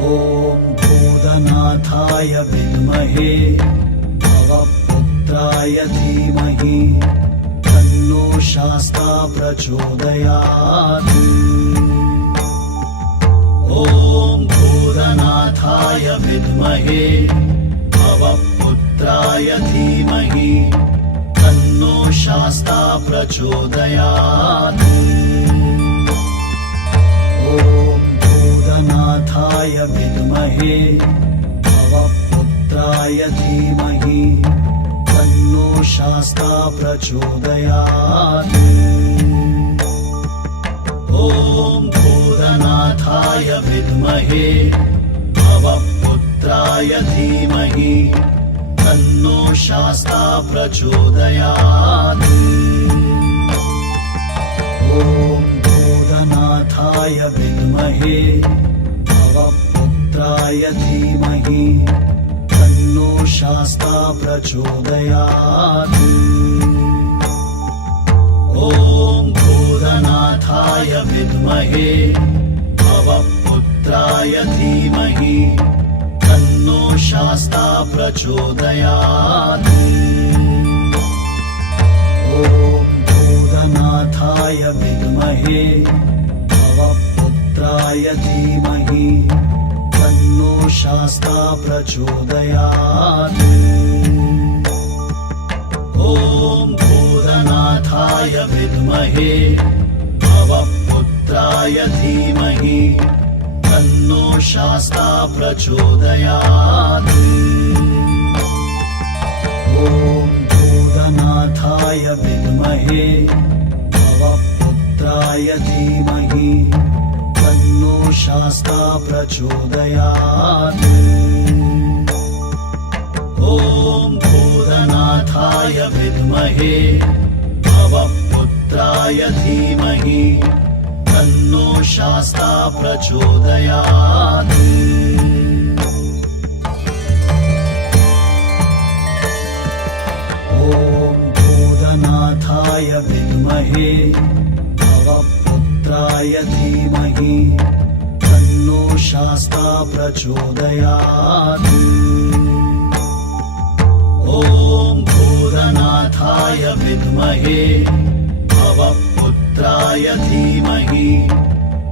ॐ भूतनाथाय विद्महे भवपुत्राय धीमहि तन्नो शास्ता प्रचोदयात्। ॐ भूतनाथाय विद्महे भवपुत्राय धीमहि तन्नो शास्ता प्रचोदयात्। ॐ भूतनाथाय विद्महे भवपुत्राय धीमहि तन्नो शास्ता प्रचोदयात्। ॐ भूतनाथाय विद्महे भवपुत्राय धीमहि तन्नो शास्ता प्रचोदयात्। ॐ भूतनाथाय विद्महे भवपुत्राय धीमहि तन्नो शास्ता प्रचोदयात्। ॐ भूतनाथाय विद्महे भवपुत्राय धीमहि तन्नो शास्ता प्रचोदयात्। ॐ भूतनाथाय विद्महे भवपुत्राय धीमहि तन्नो शास्ता प्रचोदयात्। ॐ भूतनाथाय विद्महे भवपुत्राय धीमहि तन्नो शास्ता प्रचोदयात्। ॐ भूतनाथाय विद्महे भवपुत्राय धीमहि तन्नो शास्ता प्रचोदयात्। ॐ भूतनाथाय विद्महे भवपुत्राय धीमहि तन्नो शास्ता प्रचोदयात्। ॐ भूतनाथाय विद्महे भवपुत्राय धीमहि तन्नो शास्ता प्रचोदयात्। ॐ भूतनाथाय विद्महे भवपुत्राय धीमहि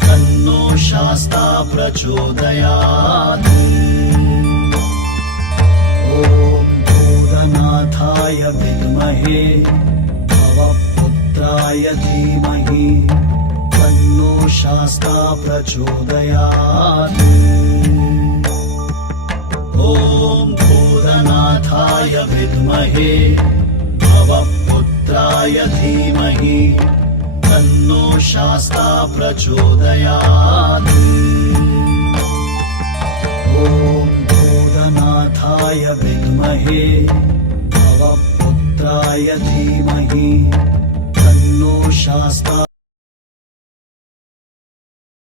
तन्नो शास्ता प्रचोदयात्। ॐ भूतनाथाय विद्महे भवपुत्राय धीमहि तन्नो शास्ता प्रचोदयात्। ॐ भूतनाथाय विद्महे भवपुत्राय धीमहि तन्नो शास्ता प्रचोदयात्। ॐ भूतनाथाय विद्महे भवपुत्राय धीमहि तन्नो शास्ता